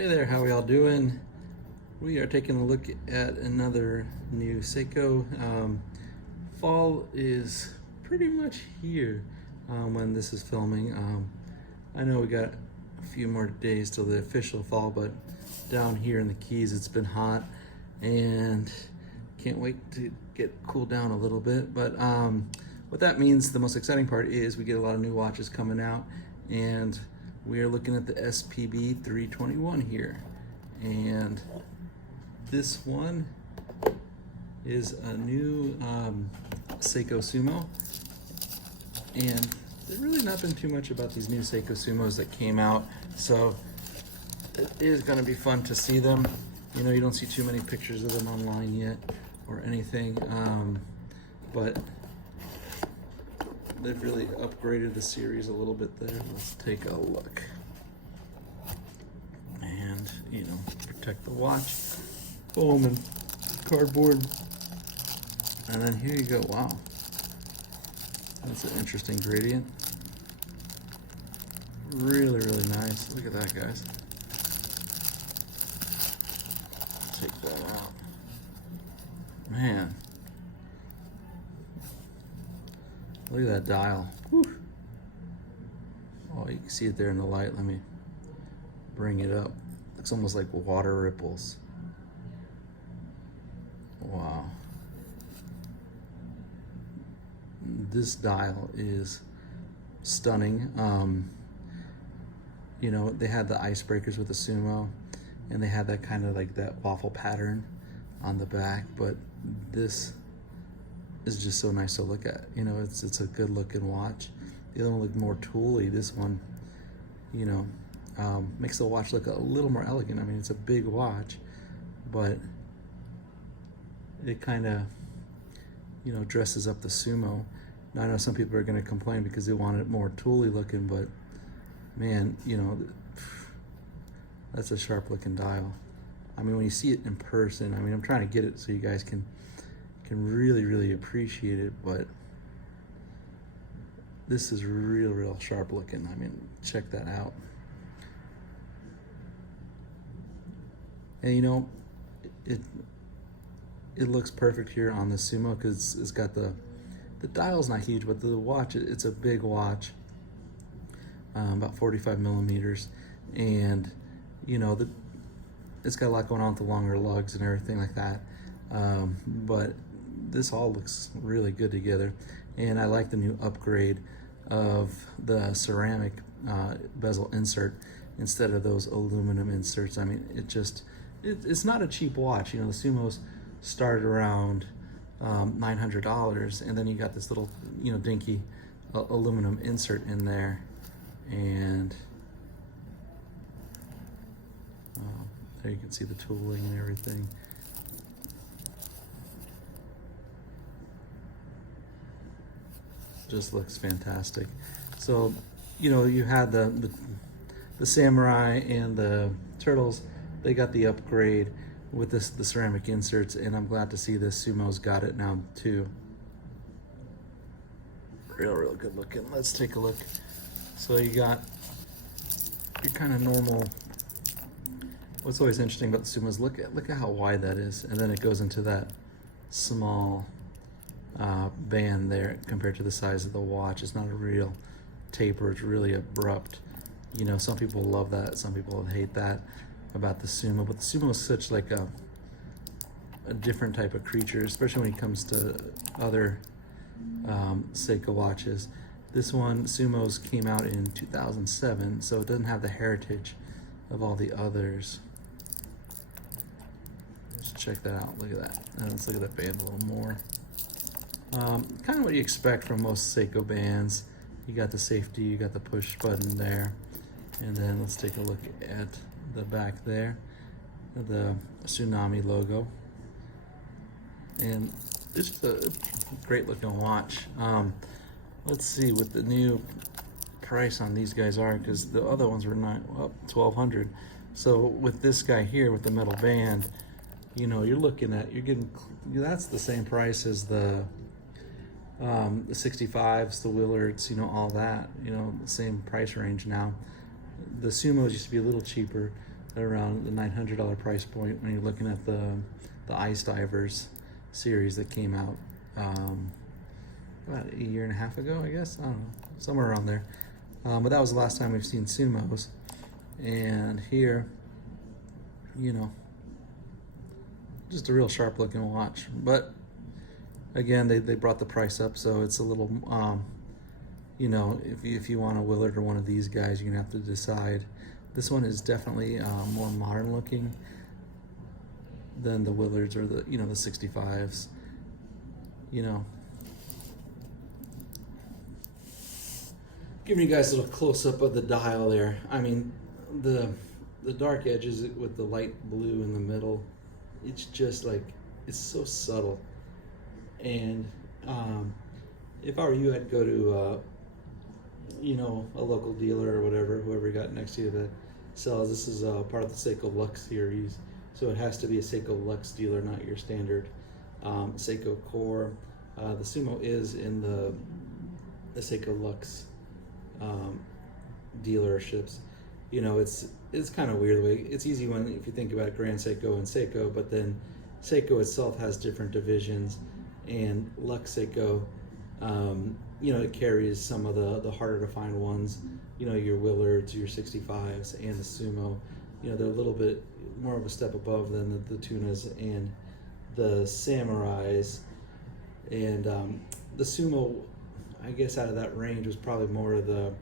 Hey there, how we all doing? We are taking a look at another new Seiko. Fall is pretty much here when this is filming. I know we got a few more days till the official fall, but down here in the Keys it's been hot and can't wait to get cooled down a little bit. But what that means, the most exciting part is we get a lot of new watches coming out, and we are looking at the SPB321 here, and this one is a new Seiko Sumo, and there's really not been too much about these new Seiko Sumos that came out, so it is going to be fun to see them. You know, you don't see too many pictures of them online yet or anything, but they've really upgraded the series a little bit there. Let's take a look. And, you know, protect the watch. Foam and cardboard. And then here you go. Wow. That's an interesting gradient. Really, really nice. Look at that, guys. Take that out. Man. Look at that dial. Whew. Oh, you can see it there in the light. Let me bring it up. Looks almost like water ripples. Wow. This dial is stunning. You know, they had the icebreakers with the Sumo, and they had that kind of like that waffle pattern on the back, but this is just so nice to look at. You know, it's a good looking watch. The other one looked more tooly. This one, you know, makes the watch look a little more elegant. I mean, it's a big watch, but it kind of, you know, dresses up the Sumo. Now I know some people are going to complain because they want it more tooly looking, but man, you know, that's a sharp looking dial. I mean, when you see it in person, I mean, I'm trying to get it so you guys can really appreciate it, but this is real sharp looking. I mean, check that out. And you know, it looks perfect here on the Sumo because it's got the dial's not huge, but the watch, it's a big watch, about 45 millimeters, and you know, it's got a lot going on with the longer lugs and everything like that, but this all looks really good together. And I like the new upgrade of the ceramic bezel insert instead of those aluminum inserts. I mean, it's not a cheap watch. You know, the Sumos start around $900, and then you got this little, you know, dinky aluminum insert in there, and there you can see the tooling and everything. Just looks fantastic. So, you know, you had the Samurai and the Turtles. They got the upgrade with the ceramic inserts, and I'm glad to see this Sumo's got it now too. Real good looking. Let's take a look. So you got your kind of normal. What's always interesting about the Sumos, look at how wide that is, and then it goes into that small band there compared to the size of the watch. It's not a real taper, it's really abrupt. You know, some people love that, some people hate that about the Sumo, but the Sumo is such like a different type of creature, especially when it comes to other Seiko watches. This one, Sumo's, came out in 2007, so it doesn't have the heritage of all the others. Let's check that out. Look at that. And let's look at that band a little more. Kind of what you expect from most Seiko bands. You got the safety, you got the push button there, and then let's take a look at the back there, the Tsunami logo, and it's just a great looking watch. Let's see what the new price on these guys are, because the other ones were $1,200. So with this guy here with the metal band, you know, you're getting, that's the same price as the 65s, the Willards, you know, all that, you know, the same price range now. The Sumos used to be a little cheaper, around the $900 price point when you're looking at the Ice Divers series that came out about a year and a half ago, I guess. I don't know, somewhere around there. But that was the last time we've seen Sumos. And here, you know, just a real sharp looking watch. But again, they brought the price up, so it's a little, you know, if you want a Willard or one of these guys, you're gonna have to decide. This one is definitely more modern looking than the Willards or the, you know, the 65s. You know, giving you guys a little close up of the dial there. I mean, the dark edges with the light blue in the middle, it's just like, it's so subtle. And if I were you, I'd go to you know, a local dealer or whatever, whoever you got next to you that sells. This is part of the Seiko Lux series, so it has to be a Seiko Lux dealer, not your standard Seiko Core. The Sumo is in the Seiko Lux dealerships. You know, it's kind of weird the way, it's easy when, if you think about Grand Seiko and Seiko, but then Seiko itself has different divisions, and Lux Seiko, you know, it carries some of the harder to find ones, you know, your Willards, your 65s, and the Sumo. You know, they're a little bit more of a step above than the Tunas and the Samurais. And the Sumo, I guess out of that range, was probably more of the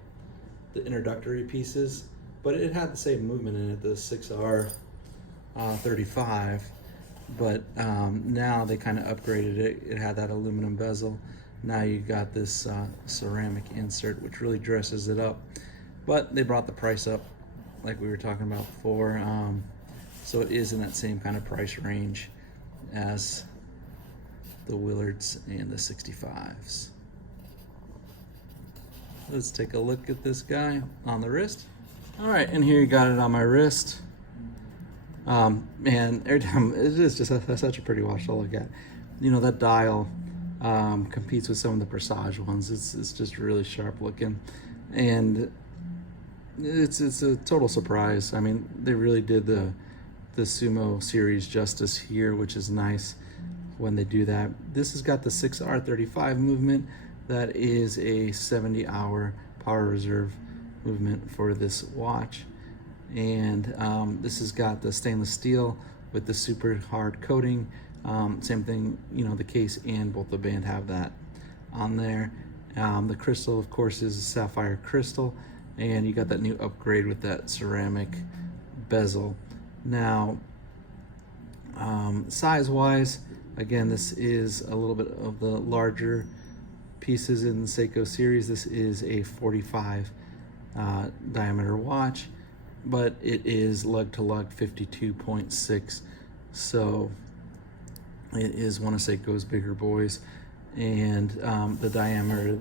introductory pieces, but it had the same movement in it, the 6R 35, but now they kind of upgraded it. It had that aluminum bezel. Now you got this ceramic insert, which really dresses it up, but they brought the price up like we were talking about before, so it is in that same kind of price range as the Willards and the 65s. Let's take a look at this guy on the wrist. All right, and here you got it on my wrist. Man, every time, it is just such a pretty watch to look at. You know, that dial competes with some of the Presage ones. It's just really sharp looking, and it's a total surprise. I mean, they really did the Sumo series justice here, which is nice when they do that. This has got the 6R35 movement. That is a 70-hour power reserve movement for this watch, and this has got the stainless steel with the super hard coating. Same thing, you know, the case and both the band have that on there. The crystal, of course, is a sapphire crystal, and you got that new upgrade with that ceramic bezel. Now, size-wise, again, this is a little bit of the larger pieces in the Seiko series. This is a 45 diameter watch, but it is lug to lug 52.6, so it is one of Seiko's bigger boys. And the diameter,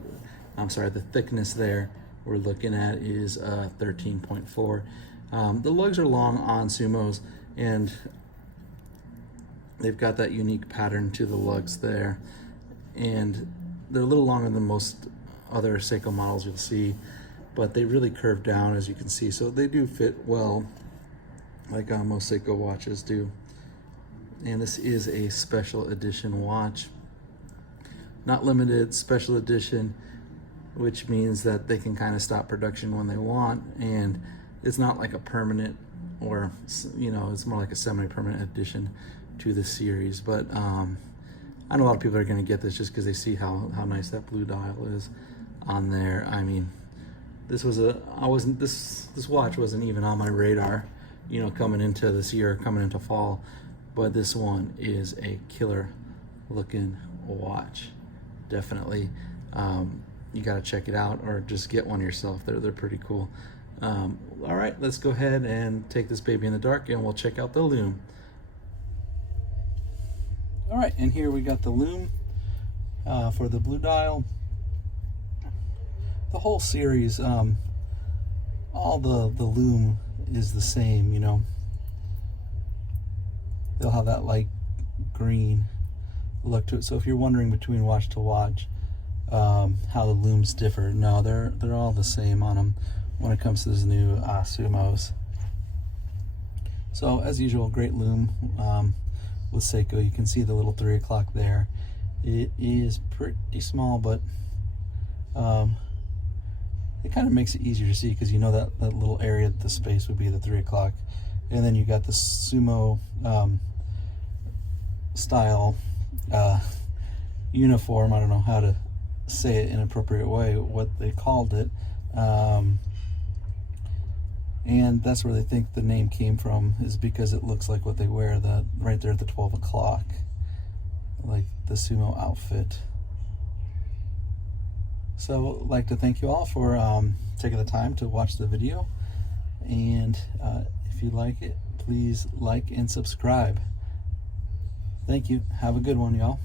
the thickness there we're looking at is 13.4. The lugs are long on Sumos, and they've got that unique pattern to the lugs there, and they're a little longer than most other Seiko models you'll see, but they really curve down, as you can see, so they do fit well like most Seiko watches do. And this is a special edition watch, not limited, special edition, which means that they can kind of stop production when they want, and it's not like a permanent, or, you know, it's more like a semi-permanent addition to the series. But I know a lot of people are going to get this just because they see how nice that blue dial is on there. I mean, this watch wasn't even on my radar, you know, coming into this year, coming into fall, but this one is a killer looking watch. Definitely, you got to check it out, or just get one yourself. They're pretty cool. All right, let's go ahead and take this baby in the dark, and we'll check out the Loom. All right, and here we got the Loom for the blue dial. The whole series, all the Loom is the same, you know. They'll have that light green look to it. So if you're wondering between watch to watch how the Looms differ, no, they're all the same on them when it comes to this new Sumos. So as usual, great loom with Seiko. You can see the little 3 o'clock there. It is pretty small, but it kind of makes it easier to see because you know that little area, the space would be the 3 o'clock. And then you got the sumo style uniform. I don't know how to say it in an appropriate way, what they called it. And that's where they think the name came from, is because it looks like what they wear right there at the 12 o'clock, like the sumo outfit. So I'd like to thank you all for taking the time to watch the video, and if you like it, please like and subscribe. Thank you. Have a good one, y'all.